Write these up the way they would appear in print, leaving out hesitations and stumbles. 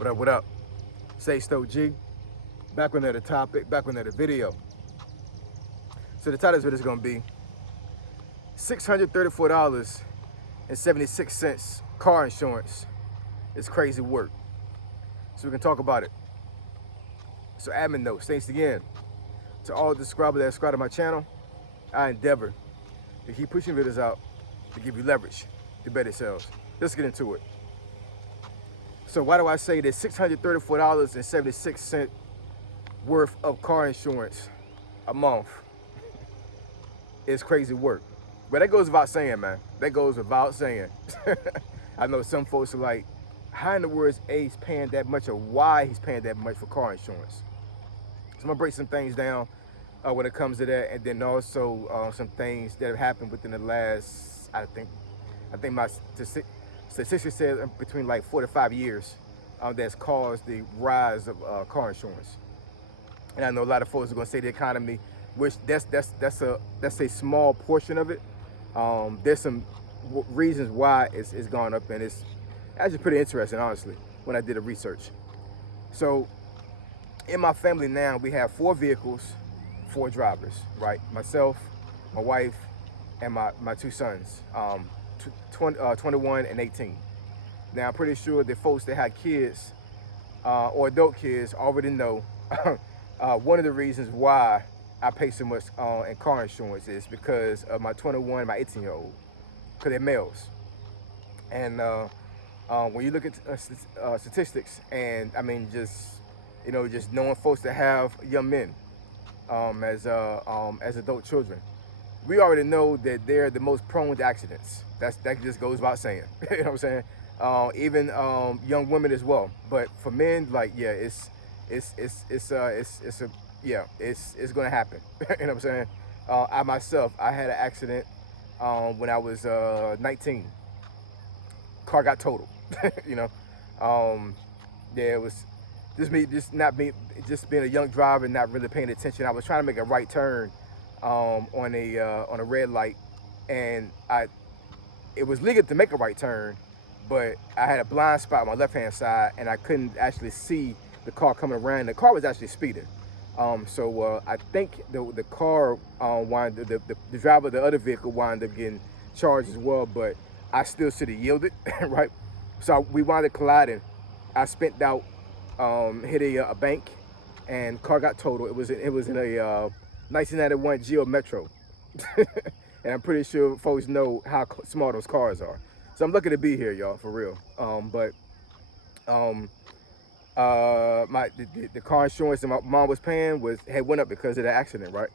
What up? Say Stoke G. Back with another topic, back with another video. So the title of this video is gonna be $634.76 car insurance is crazy work. So we can talk about it. So admin notes, thanks again to all the subscribers that subscribe to my channel. I endeavor to keep pushing videos out to give you leverage to better sales. Let's get into it. So why do I say that $634.76 worth of car insurance a month is crazy work? But that goes without saying, man. That goes without saying. I know some folks are like, how in the world is Ace paying that much, or why he's paying that much for car insurance? So I'm gonna break some things down when it comes to that, and then also some things that have happened within the last, I think my statistics said between like 4 to 5 years that's caused the rise of car insurance. And I know a lot of folks are gonna say the economy, which that's a small portion of it. There's some reasons why it's gone up, and it's actually pretty interesting, honestly, when I did the research. So in my family now, we have 4 vehicles, 4 drivers, right? Myself, my wife, and my 2 sons, 21 and 18. Now, I'm pretty sure the folks that have kids or adult kids already know one of the reasons why I pay so much in car insurance is because of my 21 and my 18-year-old, because they're males. And when you look at statistics, and I mean, just knowing folks that have young men as adult children, we already know that they're the most prone to accidents. That just goes without saying. You know what I'm saying? Even young women as well. But for men, like, yeah, it's gonna happen. You know what I'm saying? I myself, I had an accident when I was 19. Car got totaled. You know, yeah, it was just being a young driver and not really paying attention. I was trying to make a right turn on a red light, and it was legal to make a right turn, but I had a blind spot on my left-hand side, and I couldn't actually see the car coming around. The car was actually speeding. So I think the car the driver of the other vehicle wound up getting charged as well, but I still should have yielded, right? So we wound up colliding. I spent out, hit a bank, and car got totaled. It was in a 1991 Geo Metro. And I'm pretty sure folks know how small those cars are. So I'm lucky to be here, y'all, for real. The car insurance that my mom was paying went up because of the accident, right?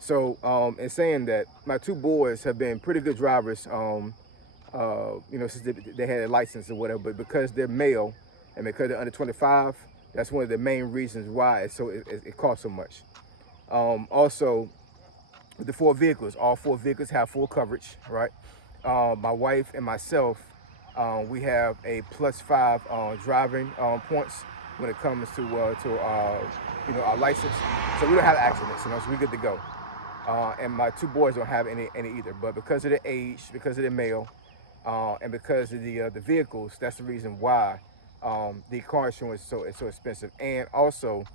So in saying that, my 2 boys have been pretty good drivers, since they had a license or whatever. But because they're male and because they're under 25, that's one of the main reasons why it costs so much. Also, with the 4 vehicles, all 4 vehicles have full coverage, right? My wife and myself, we have a +5 driving points when it comes to our license. So we don't have accidents, so we're good to go. And my 2 boys don't have any either. But because of their age, because of their male, and because of the vehicles, that's the reason why the car insurance is so expensive. And also,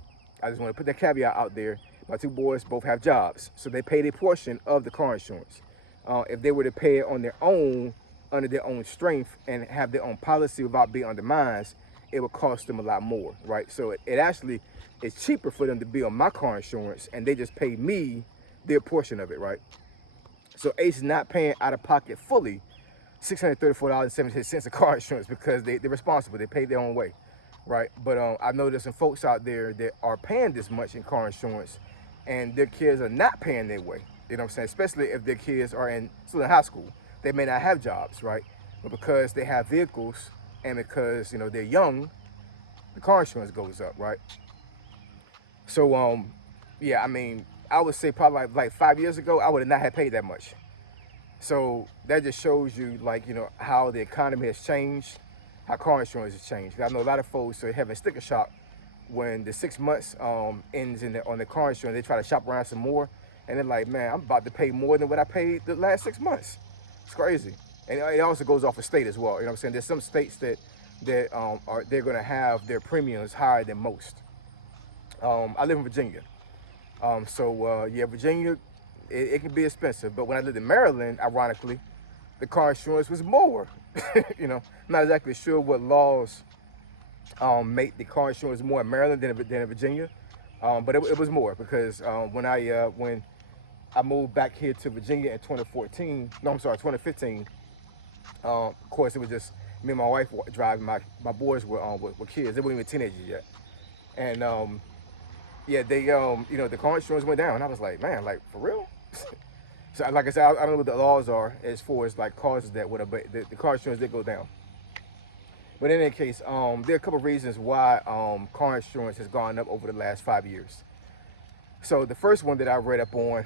I just want to put that caveat out there. My 2 boys both have jobs, so they pay their portion of the car insurance. If they were to pay it on their own, under their own strength, and have their own policy without being under mine, it would cost them a lot more, right? So it actually is cheaper for them to be on my car insurance, and they just pay me their portion of it, right? So Ace is not paying out of pocket fully $634.76 of car insurance because they're responsible. They pay their own way, right? But I know there's some folks out there that are paying this much in car insurance, and their kids are not paying their way. You know what I'm saying? Especially if their kids are still in high school. They may not have jobs, right? But because they have vehicles and because, they're young, the car insurance goes up, right? So, yeah, I mean, I would say probably like 5 years ago, I would have not had paid that much. So that just shows you, like, how the economy has changed, how car insurance has changed. I know a lot of folks are having sticker shock when the 6 months ends on the car insurance. They try to shop around some more, and they're like, man, I'm about to pay more than what I paid the last 6 months. It's crazy. And it also goes off of state as well. You know what I'm saying? There's some states that that they're going to have their premiums higher than most. I live in Virginia, yeah, Virginia, it can be expensive. But when I lived in Maryland, ironically, the car insurance was more. I'm not exactly sure what laws make the car insurance more in Maryland than in Virginia, but it was more because when I moved back here to Virginia in 2014. No, I'm sorry, 2015. Of course, it was just me and my wife driving. My boys were kids. They weren't even teenagers yet, and yeah, the car insurance went down. And I was like, man, like for real. So like I said, I don't know what the laws are as far as like causes that would have, but the car insurance did go down. But in any case, there are a couple of reasons why car insurance has gone up over the last 5 years. So the first one that I read up on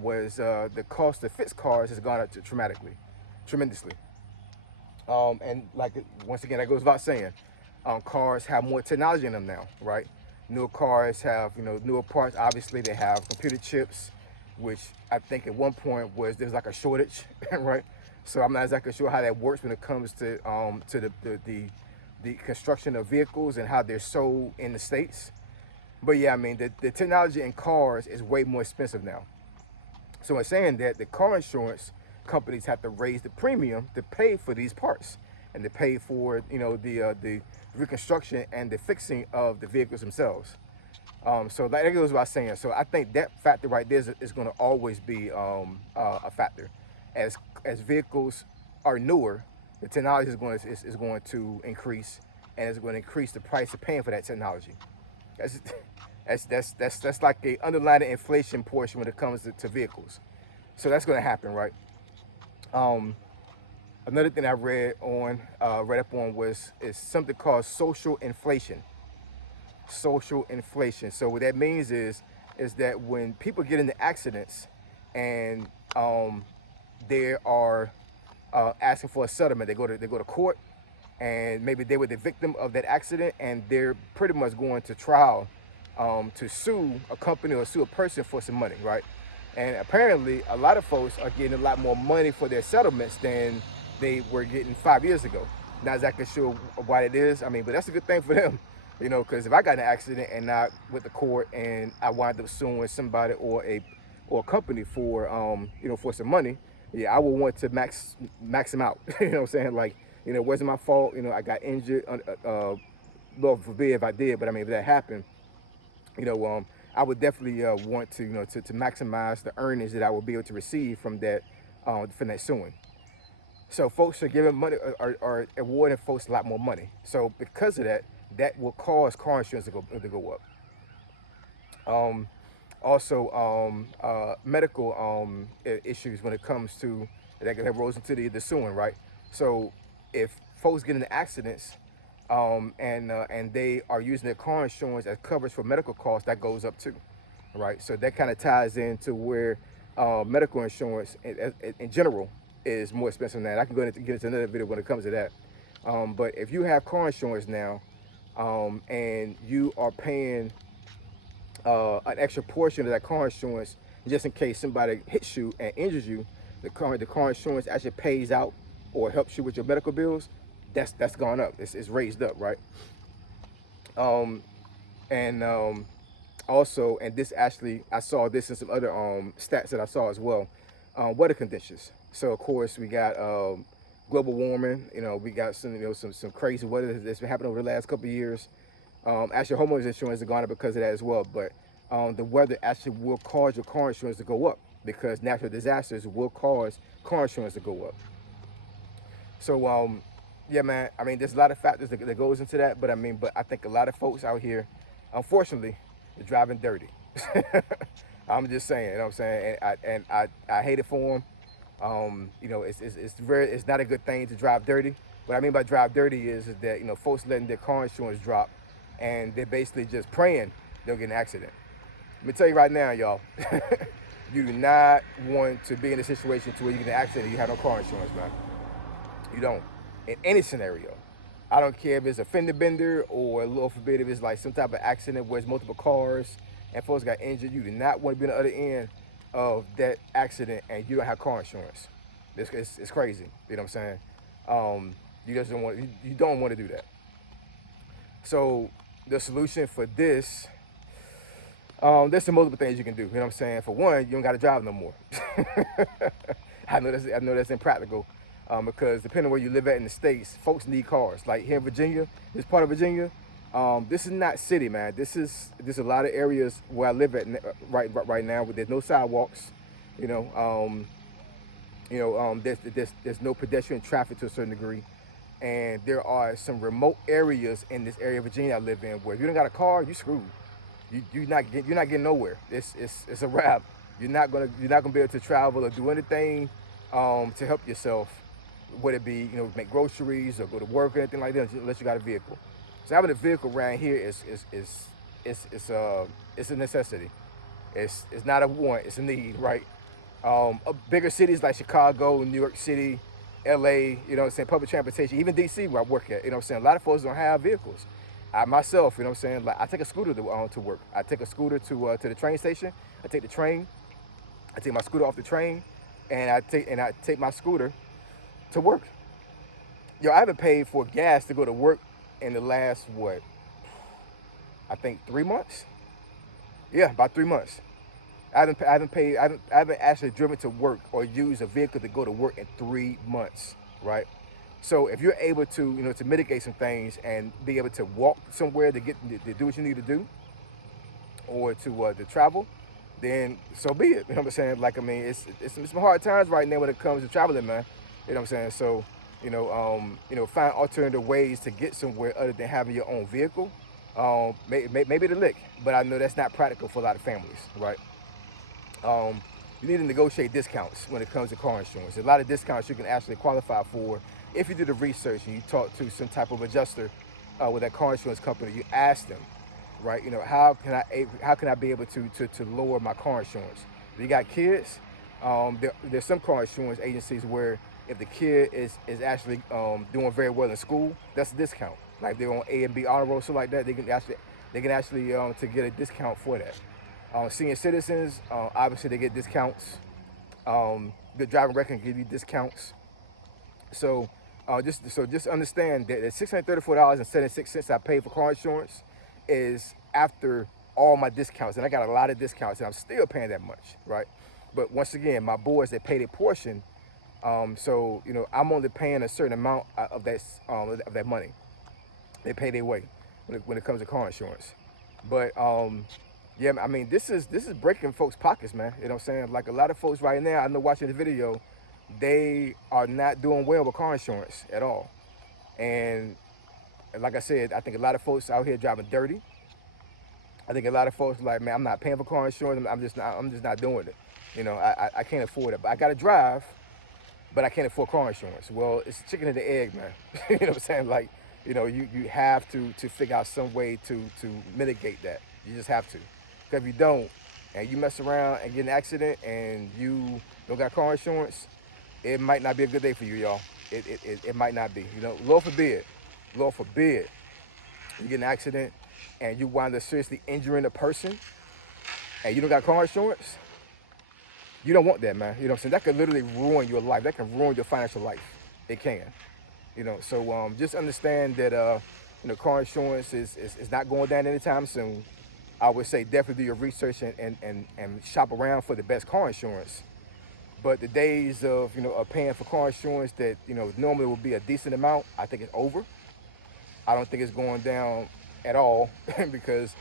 was the cost to fix cars has gone up tremendously. And like once again, that goes without saying, cars have more technology in them now, right? Newer cars have newer parts. Obviously, they have computer chips, which I think at one point there's like a shortage, right? So I'm not exactly sure how that works when it comes to the construction of vehicles and how they're sold in the States. But yeah, I mean the technology in cars is way more expensive now. So in saying that, the car insurance companies have to raise the premium to pay for these parts and to pay for the reconstruction and the fixing of the vehicles themselves. So that goes without saying. So I think that factor right there is going to always be a factor. As vehicles are newer, the technology is going to increase, and it's going to increase the price of paying for that technology. That's that's like a underlying inflation portion when it comes to vehicles. So that's going to happen, right? Um, Another thing I read up on is something called social inflation. Social inflation. So what that means is that when people get into accidents and they are asking for a settlement, they go to court, and maybe they were the victim of that accident, and they're pretty much going to trial to sue a company or sue a person for some money, right? And apparently, a lot of folks are getting a lot more money for their settlements than they were getting 5 years ago. Not exactly sure why it is. I mean, but that's a good thing for them, because if I got in an accident and I went to court and I wound up suing somebody or a company for for some money, yeah, I would want to max them out. You know what I'm saying? Like, it wasn't my fault. I got injured. Lord forbid if I did, but I mean, if that happened, I would definitely want to, to maximize the earnings that I will be able to receive from that suing. So folks are giving money, are awarding folks a lot more money. So because of that, that will cause car insurance to go up. Um, Also, medical issues when it comes to that rolls into the suing, right? So if folks get into accidents and they are using their car insurance as coverage for medical costs, that goes up too, right? So that kind of ties into where medical insurance in general is more expensive than that. I can get into another video when it comes to that. But if you have car insurance now and you are paying an extra portion of that car insurance just in case somebody hits you and injures you, the car insurance actually pays out or helps you with your medical bills. That's gone up. It's raised up, right? Um, and Also, and this actually, I saw this in some other stats that I saw as well. Weather conditions. So of course we got global warming. We got some crazy weather that's been happening over the last couple of years. Actually, homeowners insurance has gone up because of that as well. But the weather actually will cause your car insurance to go up because natural disasters will cause car insurance to go up. So yeah, man. I mean, there's a lot of factors that goes into that. But I think a lot of folks out here, unfortunately, are driving dirty. I'm just saying. You know what I'm saying? And I hate it for them. It's not a good thing to drive dirty. What I mean by drive dirty is that folks letting their car insurance drop, and they're basically just praying they'll get an accident. Let me tell you right now, y'all, you do not want to be in a situation to where you get an accident and you have no car insurance, man. You don't. In any scenario. I don't care if it's a fender bender or, Lord forbid, if it's like some type of accident where it's multiple cars and folks got injured. You do not want to be on the other end of that accident and you don't have car insurance. It's crazy. You know what I'm saying? You just don't want. You don't want to do that. So the solution for this, there's some multiple things you can do. You know what I'm saying? For one, you don't got to drive no more. I know that's impractical, because depending on where you live at in the states, folks need cars. Like here in Virginia, this part of Virginia, this is not city, man. There's a lot of areas where I live at right now where there's no sidewalks. You know, there's no pedestrian traffic to a certain degree, and there are some remote areas in this area of Virginia I live in where if you don't got a car, you screwed. You're not getting nowhere. It's a wrap. You're not gonna be able to travel or do anything to help yourself, whether it be make groceries or go to work or anything like that, unless you got a vehicle. So having a vehicle around here is a necessity. It's not a want, it's a need, right? Bigger cities like Chicago, New York City, LA, public transportation, even DC where I work at, a lot of folks don't have vehicles. I myself, like I take a scooter to work. I take a scooter to the train station. I take the train. I take my scooter off the train, and I take my scooter to work. I haven't paid for gas to go to work in the last I think 3 months. Yeah, about 3 months. I haven't actually driven to work or used a vehicle to go to work in 3 months, right? So if you're able to, to mitigate some things and be able to walk somewhere to do what you need to do, or to travel, then so be it. You know what I'm saying? Like, I mean, it's some hard times right now when it comes to traveling, man. You know what I'm saying? So, find alternative ways to get somewhere other than having your own vehicle. Maybe the lick, but I know that's not practical for a lot of families, right? You need to negotiate discounts when it comes to car insurance. A lot of discounts you can actually qualify for if you do the research and you talk to some type of adjuster with that car insurance company. You ask them, right? How can I be able to lower my car insurance? If you got kids, there's some car insurance agencies where if the kid is actually doing very well in school, that's a discount. Like if they're on A and B honor roll, so like that, they can actually to get a discount for that. Senior citizens, obviously they get discounts. Good driving record can give you discounts. So just understand that the $634.76 I paid for car insurance is after all my discounts, and I got a lot of discounts, and I'm still paying that much, right? But once again, my boys, they pay their portion, so I'm only paying a certain amount of that money. They pay their way when it comes to car insurance. But yeah, I mean, this is breaking folks' pockets, man. You know what I'm saying? Like a lot of folks right now, I know watching the video, they are not doing well with car insurance at all. And like I said, I think a lot of folks out here driving dirty. I think a lot of folks are like, man, I'm not paying for car insurance. I'm just not doing it. I can't afford it. But I got to drive, but I can't afford car insurance. Well, it's the chicken and the egg, man. You know what I'm saying? Like, you have to figure out some way to mitigate that. You just have to. Because if you don't, and you mess around and get an accident and you don't got car insurance, it might not be a good day for you, y'all. It might not be. Lord forbid, you get an accident and you wind up seriously injuring a person and you don't got car insurance. You don't want that, man. You know what I'm saying? That could literally ruin your life. That can ruin your financial life. It can. So just understand that car insurance is not going down anytime soon. I would say definitely do your research and shop around for the best car insurance. But the days of paying for car insurance that normally would be a decent amount, I think it's over. I don't think it's going down at all because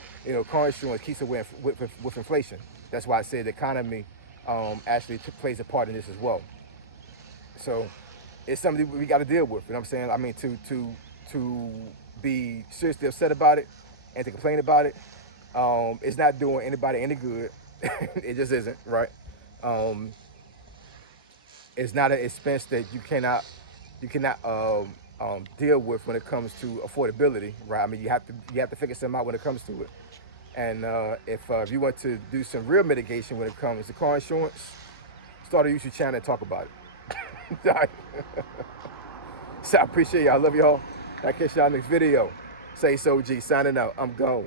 car insurance keeps away with inflation. That's why I said the economy actually plays a part in this as well. So it's something we got to deal with. You know what I'm saying? I mean, to be seriously upset about it and to complain about it, it's not doing anybody any good. It just isn't, right? It's not an expense that you cannot deal with when it comes to affordability, right? I mean, you have to figure something out when it comes to it. And if you want to do some real mitigation when it comes to car insurance, start a YouTube channel and talk about it. All right. So I appreciate y'all. I love y'all. I'll catch y'all next video. Say so, G. Signing out. I'm gone.